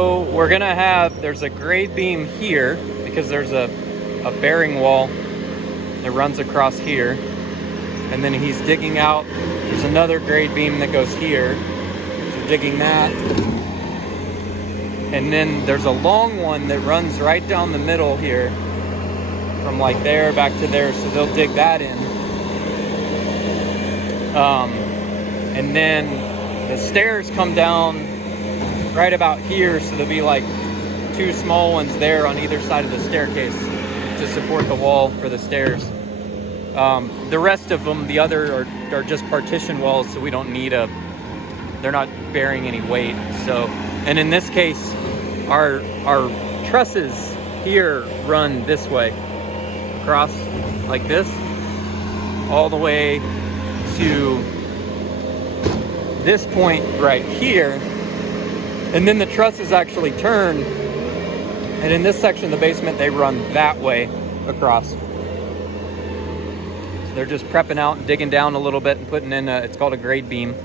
So we're gonna have, there's a grade beam here because there's a bearing wall that runs across here. And then he's digging out, there's another grade beam that goes here. So digging that. And then there's a long one that runs right down the middle here. From like there back to there, so they'll dig that in. And then the stairs come down right about here, so there'll be like two small ones there on either side of the staircase to support the wall for the stairs. The rest of them, the other are just partition walls, so we don't need they're not bearing any weight. So, and in this case, our trusses here run this way, across like this, all the way to this point right here. And then the trusses actually turn, and in this section of the basement, they run that way across. So they're just prepping out and digging down a little bit and putting in it's called a grade beam.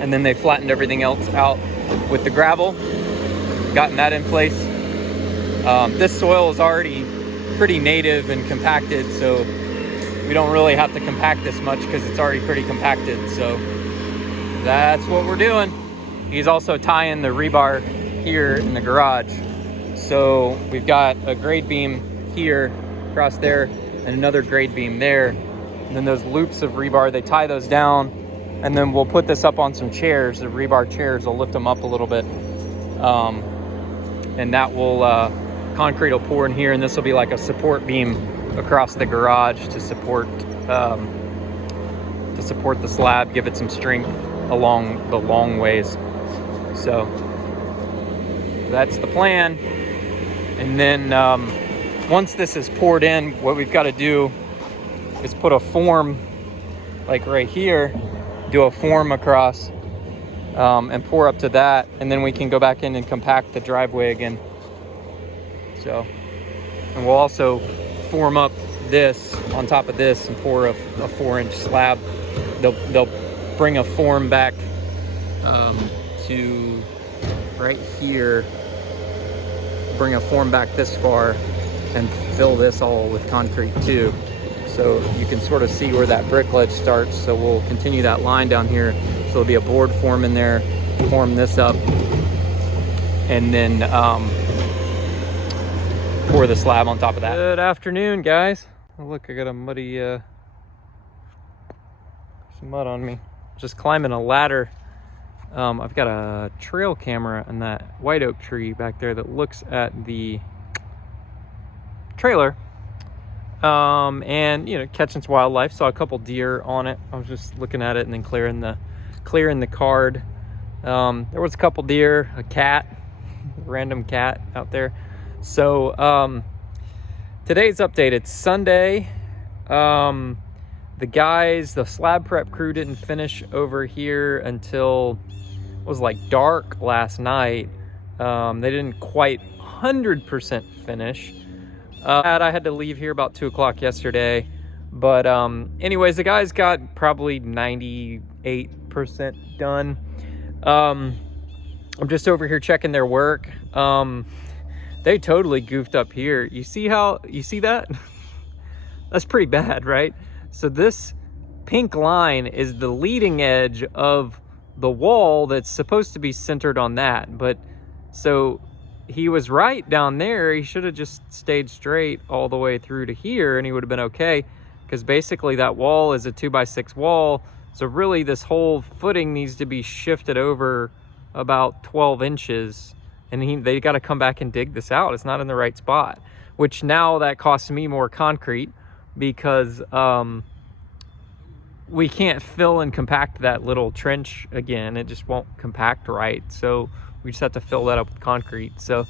And then they flattened everything else out with the gravel, gotten that in place. This soil is already pretty native and compacted, so we don't really have to compact this much because it's already pretty compacted. So that's what we're doing. He's also tying the rebar here in the garage. So we've got a grade beam here across there and another grade beam there. And then those loops of rebar, they tie those down, and then we'll put this up on some chairs. The rebar chairs will lift them up a little bit. And that will, concrete will pour in here, and this will be like a support beam across the garage to support the slab, give it some strength along the long ways. So that's the plan. And then once this is poured in, what we've got to do is put a form like right here, do a form across and pour up to that, and then we can go back in and compact the driveway again. So, and we'll also form up this on top of this and pour a 4-inch slab. They'll bring a form back to right here, bring a form back this far and fill this all with concrete too. So you can sort of see where that brick ledge starts. So we'll continue that line down here. So there'll be a board form in there, form this up, and then pour the slab on top of that. Good afternoon, guys. Oh, look, I got a muddy, some mud on me. Just climbing a ladder. I've got a trail camera in that white oak tree back there that looks at the trailer. And you know, catching some wildlife. Saw a couple deer on it. I was just looking at it and then clearing the card. There was a couple deer, a cat, random cat out there. So today's update, it's Sunday. The slab prep crew didn't finish over here until it was like dark last night. They didn't quite 100% finish. I had to leave here about 2 o'clock yesterday, but anyways, the guys got probably 98% done. I'm just over here checking their work. They totally goofed up here. You see that? That's pretty bad, right? So this pink line is the leading edge of the wall that's supposed to be centered on that. But so he was right down there. He should have just stayed straight all the way through to here and he would have been okay, because basically that wall is a 2x6 wall. So really this whole footing needs to be shifted over about 12 inches. And they got to come back and dig this out. It's not in the right spot, which now that costs me more concrete because we can't fill and compact that little trench again. It just won't compact right. So we just have to fill that up with concrete. So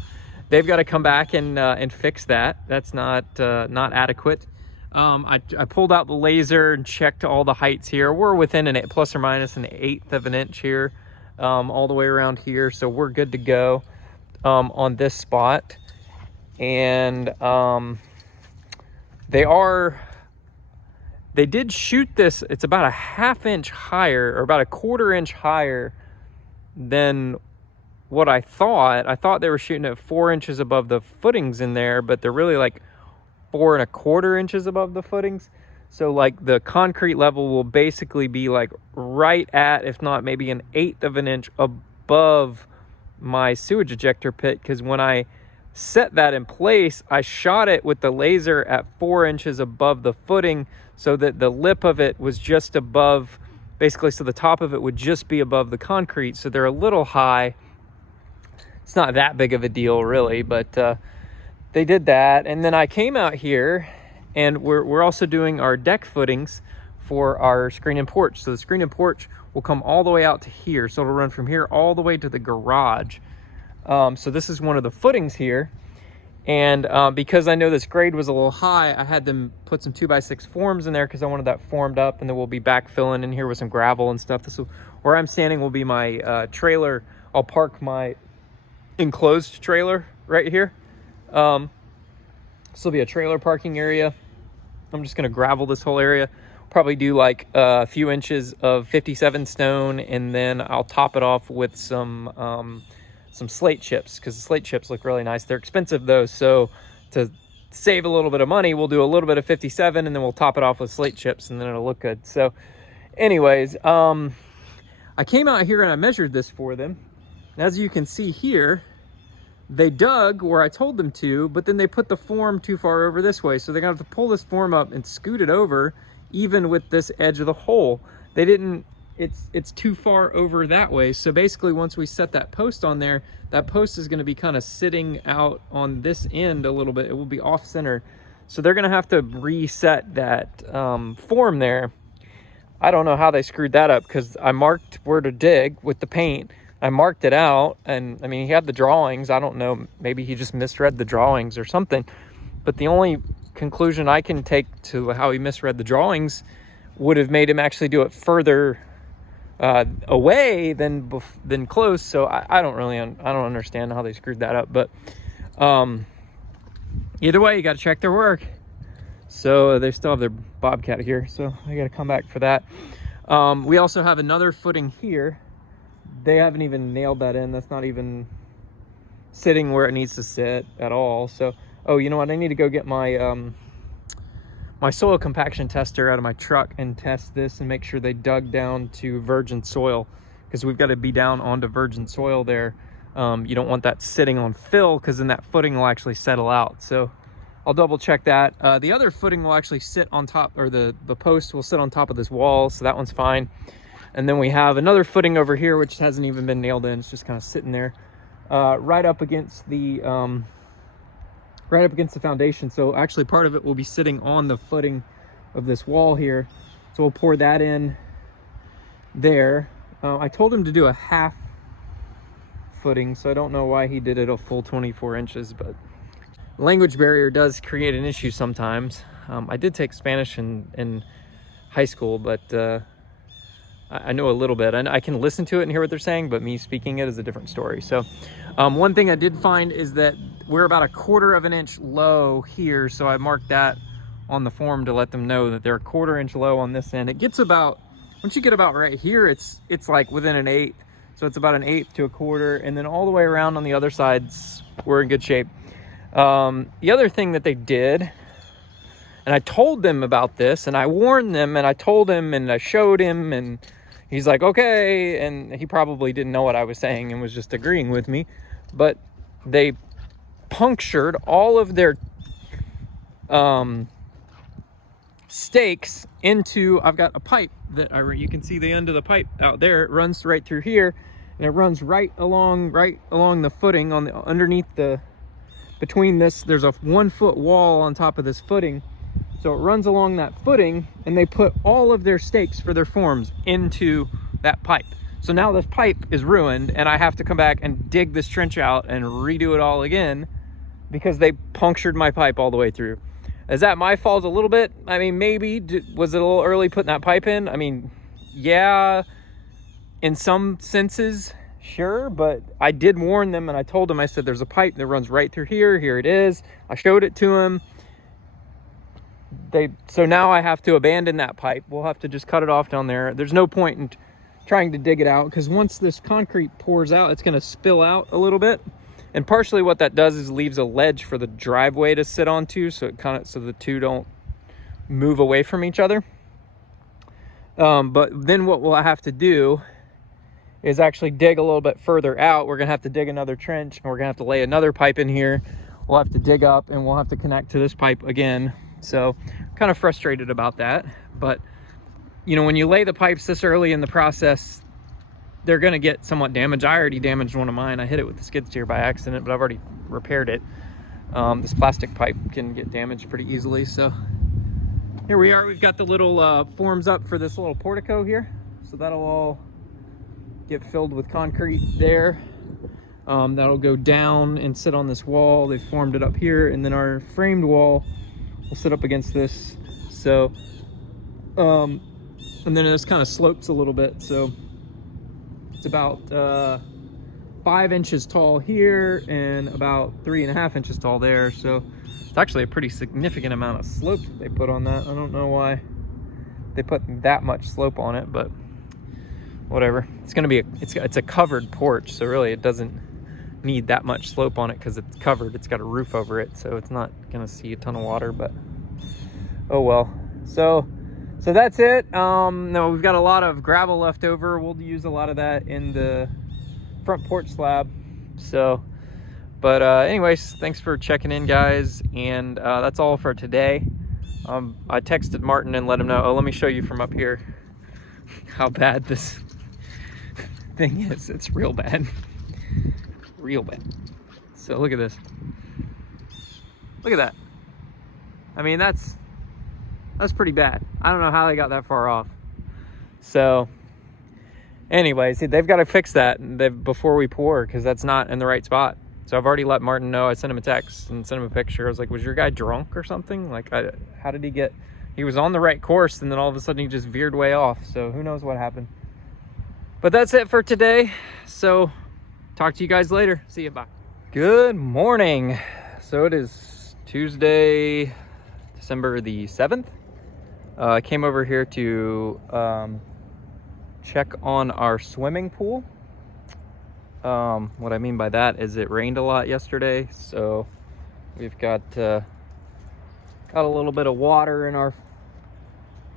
they've got to come back and fix that. That's not adequate. I pulled out the laser and checked all the heights here. We're within plus or minus an 1/8 of an inch here, all the way around here. So we're good to go on this spot. And they did shoot this. It's about 1/2 inch higher, or about 1/4 inch higher than what I thought they were shooting at 4 inches above the footings in there, but they're really like 4¼ inches above the footings. So like the concrete level will basically be like right at, if not maybe 1/8 of an inch above my sewage ejector pit, because when I set that in place, I shot it with the laser at 4 inches above the footing, so that the lip of it was just above, basically, so the top of it would just be above the concrete. So they're a little high. It's not that big of a deal really, but they did that. And then I came out here, and we're also doing our deck footings for our screen and porch. So the screen and porch will come all the way out to here. So it'll run from here all the way to the garage. So this is one of the footings here. And because I know this grade was a little high, I had them put some 2x6 forms in there because I wanted that formed up, and then we'll be backfilling in here with some gravel and stuff. This will, where I'm standing will be my trailer. I'll park my enclosed trailer right here. This will be a trailer parking area. I'm just gonna gravel this whole area. Probably do like a few inches of 57 stone, and then I'll top it off with some slate chips, because the slate chips look really nice. They're expensive though, so to save a little bit of money, we'll do a little bit of 57 and then we'll top it off with slate chips, and then it'll look good. So anyways, I came out here and I measured this for them. And as you can see here, they dug where I told them to, but then they put the form too far over this way. So they're gonna have to pull this form up and scoot it over, even with this edge of the hole. They didn't, it's too far over that way. So basically, once we set that post on there, that post is gonna be kind of sitting out on this end a little bit. It will be off center. So they're gonna have to reset that form there. I don't know how they screwed that up, because I marked where to dig with the paint. I marked it out, and I mean, he had the drawings. I don't know, maybe he just misread the drawings or something. But the only conclusion I can take to how he misread the drawings would have made him actually do it further away than close. So I don't understand how they screwed that up. But either way, you got to check their work. So they still have their Bobcat here, so I got to come back for that. We also have another footing here. They haven't even nailed that in. That's not even sitting where it needs to sit at all. So, oh, you know what? I need to go get my my soil compaction tester out of my truck and test this and make sure they dug down to virgin soil, because we've got to be down onto virgin soil there. You don't want that sitting on fill, because then that footing will actually settle out. So I'll double check that. The other footing will actually sit on top, or the post will sit on top of this wall. So that one's fine. And then we have another footing over here, which hasn't even been nailed in. It's just kind of sitting there, right up against the foundation. So actually part of it will be sitting on the footing of this wall here. So we'll pour that in there. I told him to do a half footing, so I don't know why he did it a full 24 inches, but language barrier does create an issue sometimes. I did take Spanish in high school, but I know a little bit, and I can listen to it and hear what they're saying, but me speaking it is a different story. So one thing I did find is that we're about 1/4 of an inch low here. So I marked that on the form to let them know that they're 1/4 inch low on this end. It gets about, once you get about right here, it's like within 1/8. So it's about 1/8 to 1/4. And then all the way around on the other sides, we're in good shape. The other thing that they did, and I told them about this, and I warned them, and I told him, and I showed him, and he's like, okay. And he probably didn't know what I was saying and was just agreeing with me. But they punctured all of their stakes into, I've got a pipe that you can see the end of the pipe out there. It runs right through here, and it runs right along the footing on the underneath the, between this, there's a 1-foot wall on top of this footing. So it runs along that footing, and they put all of their stakes for their forms into that pipe. So now this pipe is ruined, and I have to come back and dig this trench out and redo it all again, because they punctured my pipe all the way through. Is that my fault a little bit? I mean, maybe. Was it a little early putting that pipe in? I mean, yeah, in some senses, sure, but I did warn them, and I told them, I said, there's a pipe that runs right through here. Here it is. I showed it to them. So now I have to abandon that pipe. We'll have to just cut it off down there. There's no point in trying to dig it out, because once this concrete pours out, it's going to spill out a little bit. And partially what that does is leaves a ledge for the driveway to sit onto, so the two don't move away from each other. But then what we'll have to do is actually dig a little bit further out. We're gonna have to dig another trench, and we're gonna have to lay another pipe in here. We'll have to dig up, and we'll have to connect to this pipe again. So kind of frustrated about that. But you know, when you lay the pipes this early in the process, they're gonna get somewhat damaged. I already damaged one of mine. I hit it with the skid steer by accident, but I've already repaired it. This plastic pipe can get damaged pretty easily. So here we are. We've got the little forms up for this little portico here. So that'll all get filled with concrete there. That'll go down and sit on this wall. They've formed it up here, and then our framed wall will sit up against this. So and then this kind of slopes a little bit, so it's about 5 inches tall here and about 3.5 inches tall there. So it's actually a pretty significant amount of slope that they put on that. I don't know why they put that much slope on it, but whatever. It's gonna be it's a covered porch, so really it doesn't need that much slope on it because it's covered. It's got a roof over it, so it's not gonna see a ton of water, but oh well. So that's it. No, we've got a lot of gravel left over. We'll use a lot of that in the front porch slab. So, but anyways, thanks for checking in, guys, and that's all for today. I texted Martin and let him know. Oh, let me show you from up here how bad this thing is. It's real bad. Real bad. So look at this. Look at that. I mean, that's pretty bad. I don't know how they got that far off. So anyways, they've got to fix that before we pour, because that's not in the right spot. So I've already let Martin know. I sent him a text and sent him a picture. I was like, was your guy drunk or something? Like, how did he was on the right course, and then all of a sudden he just veered way off. So who knows what happened. But that's it for today. So talk to you guys later. See you. Bye. Good morning. So it is Tuesday, December the 7th. I came over here to check on our swimming pool. What I mean by that is it rained a lot yesterday, so we've got a little bit of water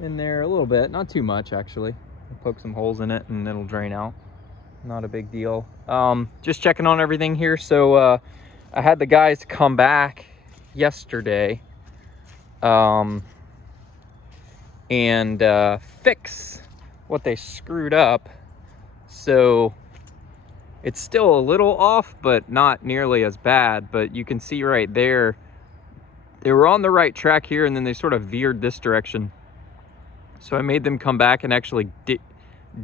in there, a little bit, not too much actually. I'll poke some holes in it and it'll drain out. Not a big deal. Just checking on everything here. So I had the guys come back yesterday and fix what they screwed up. So it's still a little off, but not nearly as bad. But you can see right there, they were on the right track here, and then they sort of veered this direction. So I made them come back and actually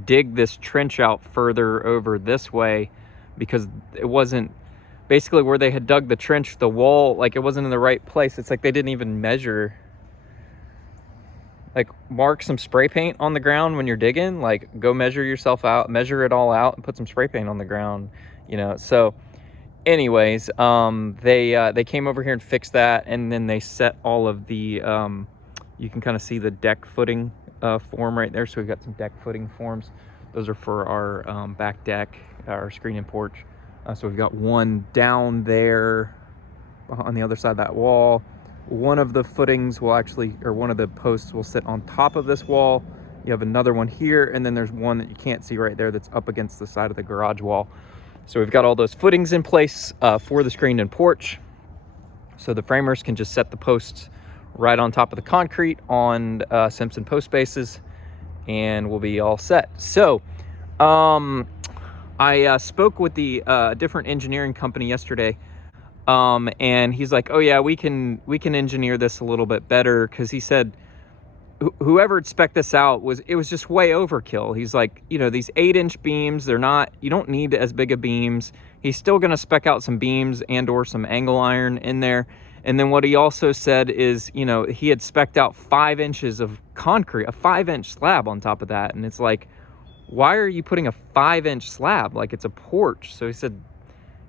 dig this trench out further over this way, because it wasn't, basically where they had dug the trench, the wall, like it wasn't in the right place. It's like they didn't even measure, like mark some spray paint on the ground when you're digging, like go measure yourself out, measure it all out and put some spray paint on the ground, you know. So anyways, they came over here and fixed that, and then they set all of the you can kind of see the deck footing form right there. So we've got some deck footing forms. Those are for our back deck, our screen and porch. So we've got one down there on the other side of that wall. One of the footings will actually, or one of the posts will sit on top of this wall. You have another one here, and then there's one that you can't see right there that's up against the side of the garage wall. So we've got all those footings in place for the screen and porch. So the framers can just set the posts right on top of the concrete on Simpson post bases, and we'll be all set. So I spoke with the different engineering company yesterday, and he's like, oh yeah, we can engineer this a little bit better, because he said whoever had spec'd this out it was just way overkill. He's like, you know, these 8-inch beams, you don't need as big of beams. He's still going to spec out some beams and or some angle iron in there. And then what he also said is, you know, he had spec'd out 5 inches of concrete, a 5-inch slab on top of that. And it's like, why are you putting a 5-inch slab? Like, it's a porch. So he said,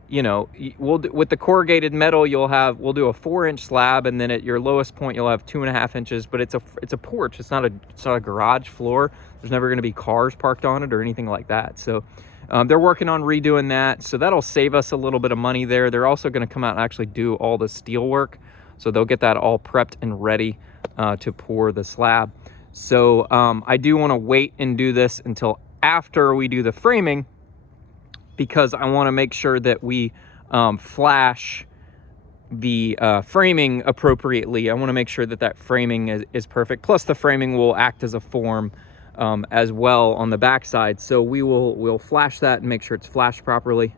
you know, with the corrugated metal, we'll do a 4-inch slab, and then at your lowest point you'll have 2.5 inches, but it's a porch. It's not a garage floor. There's never going to be cars parked on it or anything like that. So they're working on redoing that, so that'll save us a little bit of money there. They're also going to come out and actually do all the steel work, so they'll get that all prepped and ready to pour the slab. So I do want to wait and do this until after we do the framing, because I want to make sure that we flash the framing appropriately. I want to make sure that that framing is perfect. Plus the framing will act as a form as well on the backside. So we'll flash that and make sure it's flashed properly.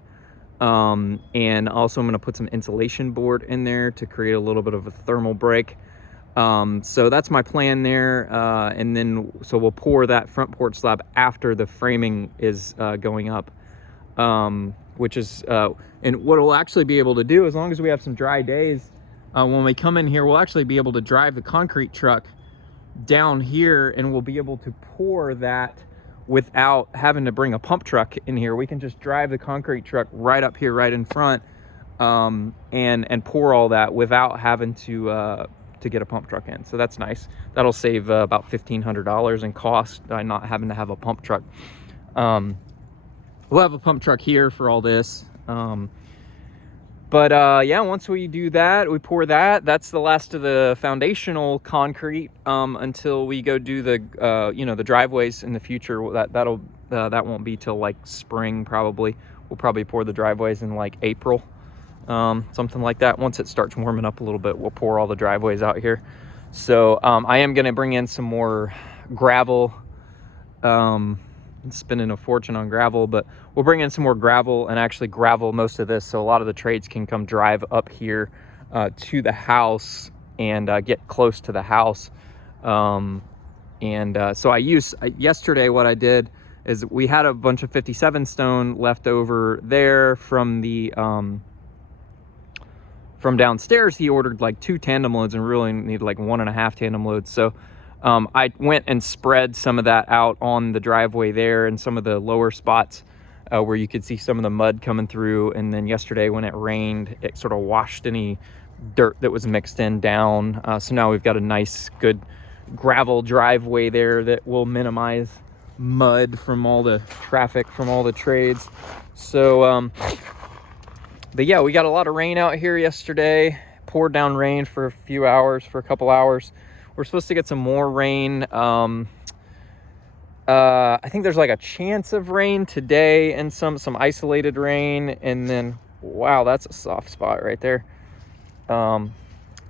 And also I'm going to put some insulation board in there to create a little bit of a thermal break. So that's my plan there. And then, so we'll pour that front porch slab after the framing is going up. Which is, and what we'll actually be able to do, as long as we have some dry days, when we come in here, we'll actually be able to drive the concrete truck down here, and we'll be able to pour that without having to bring a pump truck in here. We can just drive the concrete truck right up here, right in front, and pour all that without having to get a pump truck in. So that's nice. That'll save about $1,500 in cost by not having to have a pump truck. We'll have a pump truck here for all this. Yeah, once we do that, we pour that. That's the last of the foundational concrete until we go do the, you know, the driveways in the future. That won't be till like spring probably. We'll probably pour the driveways in like April, something like that. Once it starts warming up a little bit, we'll pour all the driveways out here. So I am going to bring in some more gravel. Spending a fortune on gravel, but we'll bring in some more gravel and actually gravel most of this, so a lot of the trades can come drive up here to the house and get close to the house. So yesterday what I did is we had a bunch of 57 stone left over there from the from downstairs. He ordered like 2 tandem loads and really needed like 1.5 tandem loads. So I went and spread some of that out on the driveway there and some of the lower spots where you could see some of the mud coming through. And then yesterday when it rained, it sort of washed any dirt that was mixed in down. So now we've got a nice, good gravel driveway there that will minimize mud from all the traffic from all the trades. So, but yeah, we got a lot of rain out here yesterday. Poured down rain for a couple hours. We're supposed to get some more rain. I think there's like a chance of rain today and some isolated rain. And then, wow, that's a soft spot right there. And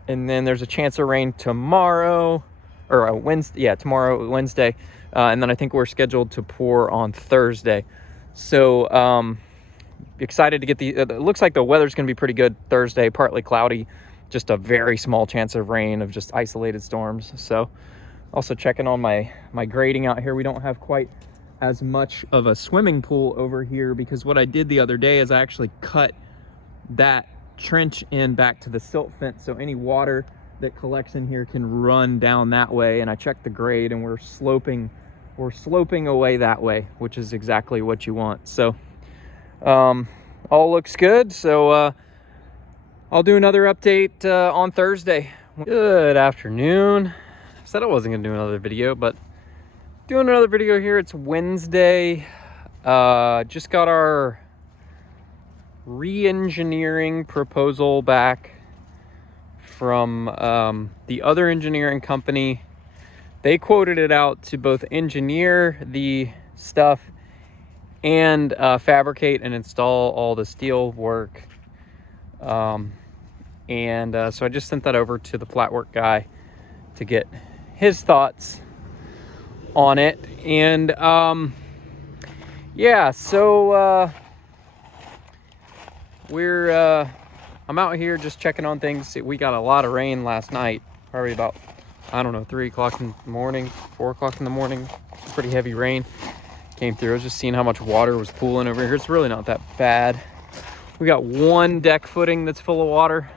then there's a chance of rain tomorrow, or Wednesday. Yeah, tomorrow, Wednesday. And then I think we're scheduled to pour on Thursday. So excited to get it looks like the weather's going to be pretty good Thursday, partly cloudy. Just a very small chance of rain, of just isolated storms. So also checking on my grading out here. We don't have quite as much of a swimming pool over here, because what I did the other day is I actually cut that trench in back to the silt fence, so any water that collects in here can run down that way. And I checked the grade, and we're sloping away that way, which is exactly what you want. So all looks good. So I'll do another update on Thursday. Good afternoon. I said I wasn't gonna do another video, but doing another video here. It's Wednesday. Just got our re-engineering proposal back from the other engineering company. They quoted it out to both engineer the stuff and fabricate and install all the steel work. So I just sent that over to the flatwork guy to get his thoughts on it. And yeah, so I'm out here just checking on things. We got a lot of rain last night, probably about, I don't know, 3 o'clock in the morning, 4 o'clock in the morning. Pretty heavy rain came through. I was just seeing how much water was pooling over here. It's really not that bad. We got one deck footing that's full of water,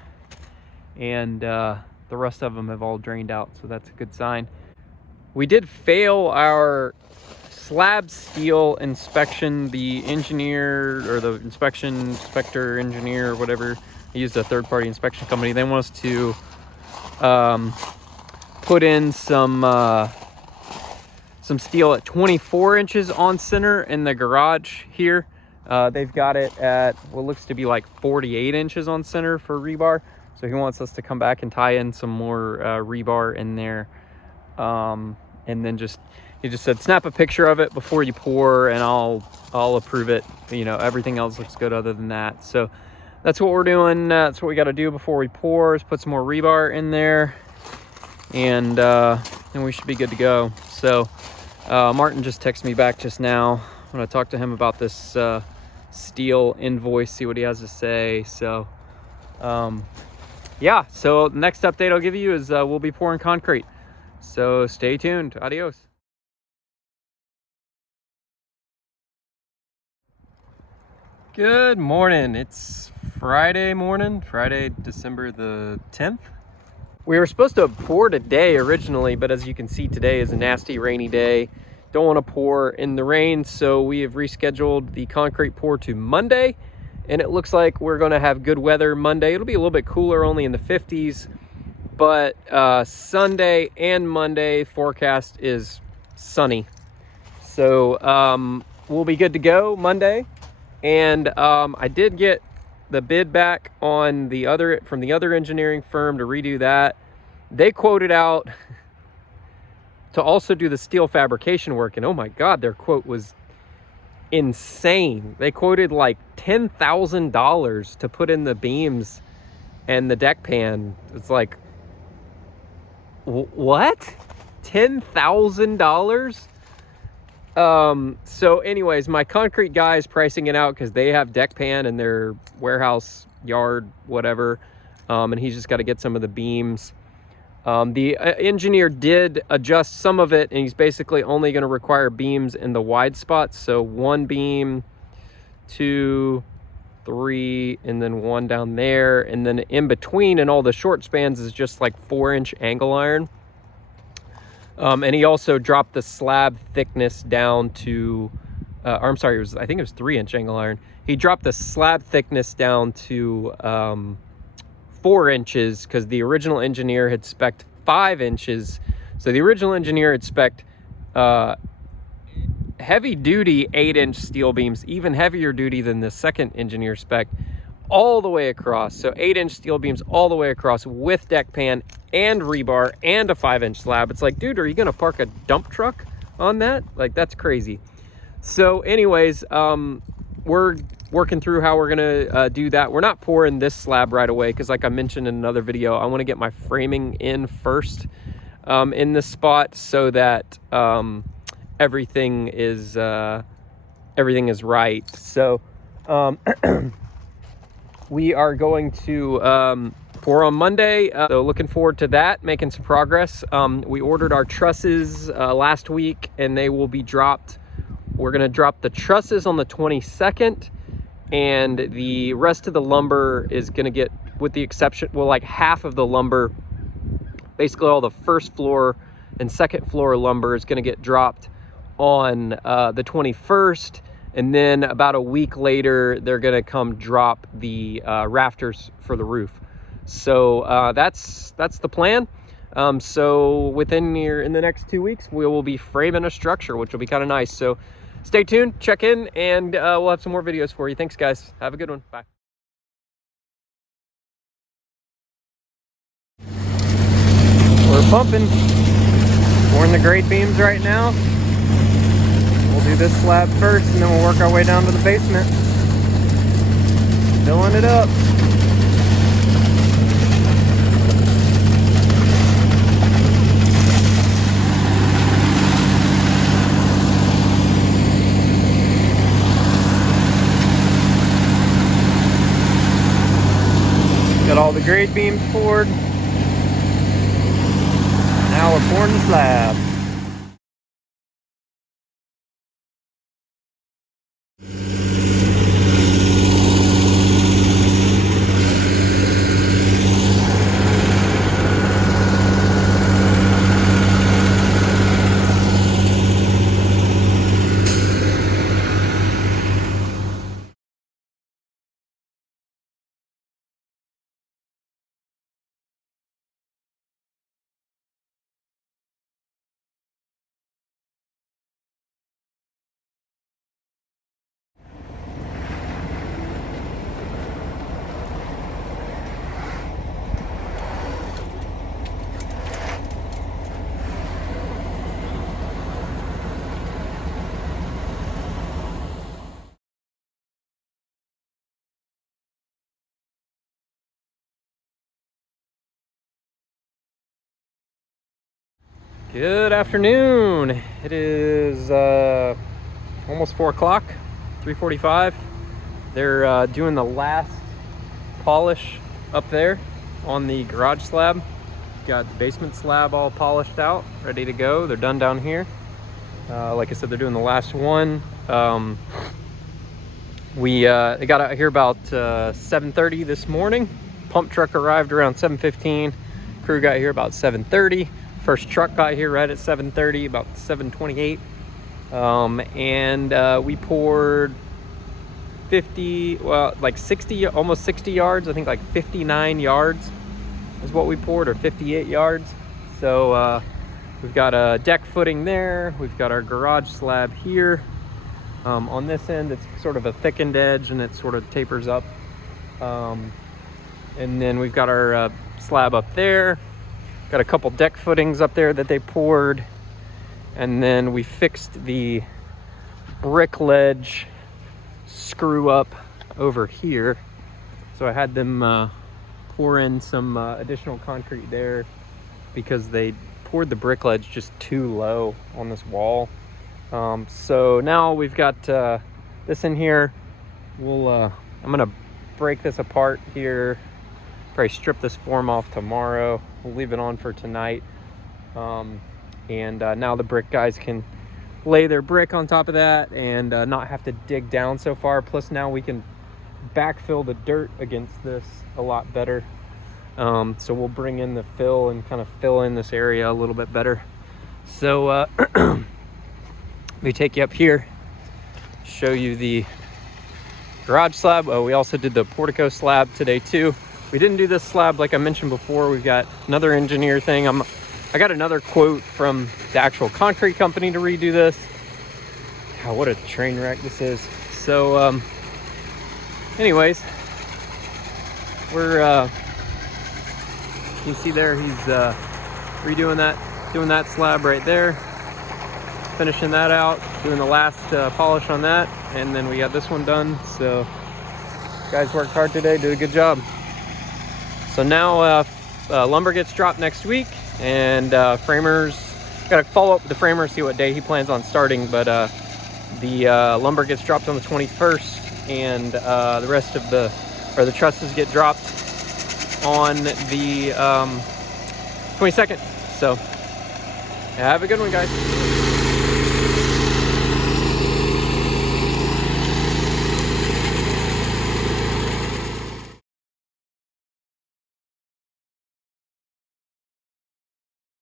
and the rest of them have all drained out, so that's a good sign. We did fail our slab steel inspection. The engineer or the inspector engineer or whatever, he used a third-party inspection company. They want us to put in some steel at 24 inches on center in the garage here. They've got it at what looks to be like 48 inches on center for rebar. So he wants us to come back and tie in some more rebar in there. And then he just said, snap a picture of it before you pour and I'll approve it. You know, everything else looks good other than that. So that's what we're doing. That's what we got to do before we pour, is put some more rebar in there, and we should be good to go. So Martin just texted me back just now. I'm going to talk to him about this steel invoice, see what he has to say. So yeah, so next update I'll give you is we'll be pouring concrete. So stay tuned. Adios. Good morning. It's Friday morning, Friday, December the 10th. We were supposed to pour today originally, but as you can see, today is a nasty rainy day. Don't want to pour in the rain, so we have rescheduled the concrete pour to Monday, and it looks like we're going to have good weather Monday. It'll be a little bit cooler, only in the 50s, but Sunday and Monday forecast is sunny. So we'll be good to go Monday. And I did get the bid back on from the other engineering firm to redo that. They quoted out to also do the steel fabrication work, and oh my God, their quote was insane. They quoted like $10,000 to put in the beams and the deck pan. It's like, what? $10,000? So anyways, my concrete guy is pricing it out because they have deck pan in their warehouse, yard, whatever. And he's just got to get some of the beams. The engineer did adjust some of it, and he's basically only going to require beams in the wide spots. So 1 beam, 2, 3, and then 1 down there. And then in between and all the short spans is just like 4-inch angle iron. And he also dropped the slab thickness down to, or I'm sorry, I think it was 3-inch angle iron. He dropped the slab thickness down to 4 inches because the original engineer had spec'd 5 inches. So the original engineer had spec'd heavy duty 8-inch steel beams, even heavier duty than the second engineer spec, all the way across. So 8-inch steel beams all the way across with deck pan and rebar and a 5-inch slab. It's like, dude, are you gonna park a dump truck on that? Like, that's crazy. So anyways, we're working through how we're gonna do that. We're not pouring this slab right away because, like I mentioned in another video, I want to get my framing in first in this spot so that everything is right. So we are going to pour on Monday. So looking forward to that, making some progress. We ordered our trusses last week, and they will be dropped. We're gonna drop the trusses on the 22nd, and the rest of the lumber is gonna get, with the exception, well, like half of the lumber, basically all the first floor and second floor lumber is gonna get dropped on the 21st. And then about a week later, they're gonna come drop the rafters for the roof. So that's the plan. So in the next 2 weeks, we will be framing a structure, which will be kind of nice. So stay tuned, check in, and we'll have some more videos for you. Thanks, guys. Have a good one. Bye. We're pumping. Pouring the grade beams right now. We'll do this slab first, and then we'll work our way down to the basement. Filling it up. Got all the grade beams poured. Now we're pouring the slab. Good afternoon. It is almost 4 o'clock, 3:45. They're doing the last polish up there on the garage slab. Got the basement slab all polished out, ready to go. They're done down here. Like I said, they're doing the last one. They got out here about 7:30 this morning. Pump truck arrived around 7:15. Crew got here about 7:30. First truck got here right at 7:30, about 7:28. We poured 50, well, like 60, almost 60 yards. I think like 59 yards is what we poured, or 58 yards. So we've got a deck footing there. We've got our garage slab here. On this end, it's sort of a thickened edge and it sort of tapers up. And then we've got our slab up there. Got a couple deck footings up there that they poured. And then we fixed the brick ledge screw up over here. So I had them pour in some additional concrete there because they poured the brick ledge just too low on this wall. So now we've got this in here. I'm gonna break this apart here, probably strip this form off tomorrow. We'll leave it on for tonight. Now the brick guys can lay their brick on top of that and not have to dig down so far. Plus now we can backfill the dirt against this a lot better. So we'll bring in the fill and kind of fill in this area a little bit better. So let me take you up here, show you the garage slab. Oh, we also did the portico slab today too. We didn't do this slab like I mentioned before. We've got another engineer thing. I got another quote from the actual concrete company to redo this. God, what a train wreck this is. So anyways, we're you can see there he's redoing that, doing that slab right there, finishing that out, doing the last polish on that, and then we got this one done. So guys worked hard today, did a good job. So now lumber gets dropped next week, and framers, gotta follow up with the framer, see what day he plans on starting, but the lumber gets dropped on the 21st, and the rest of the trusses get dropped on the 22nd. So have a good one, guys.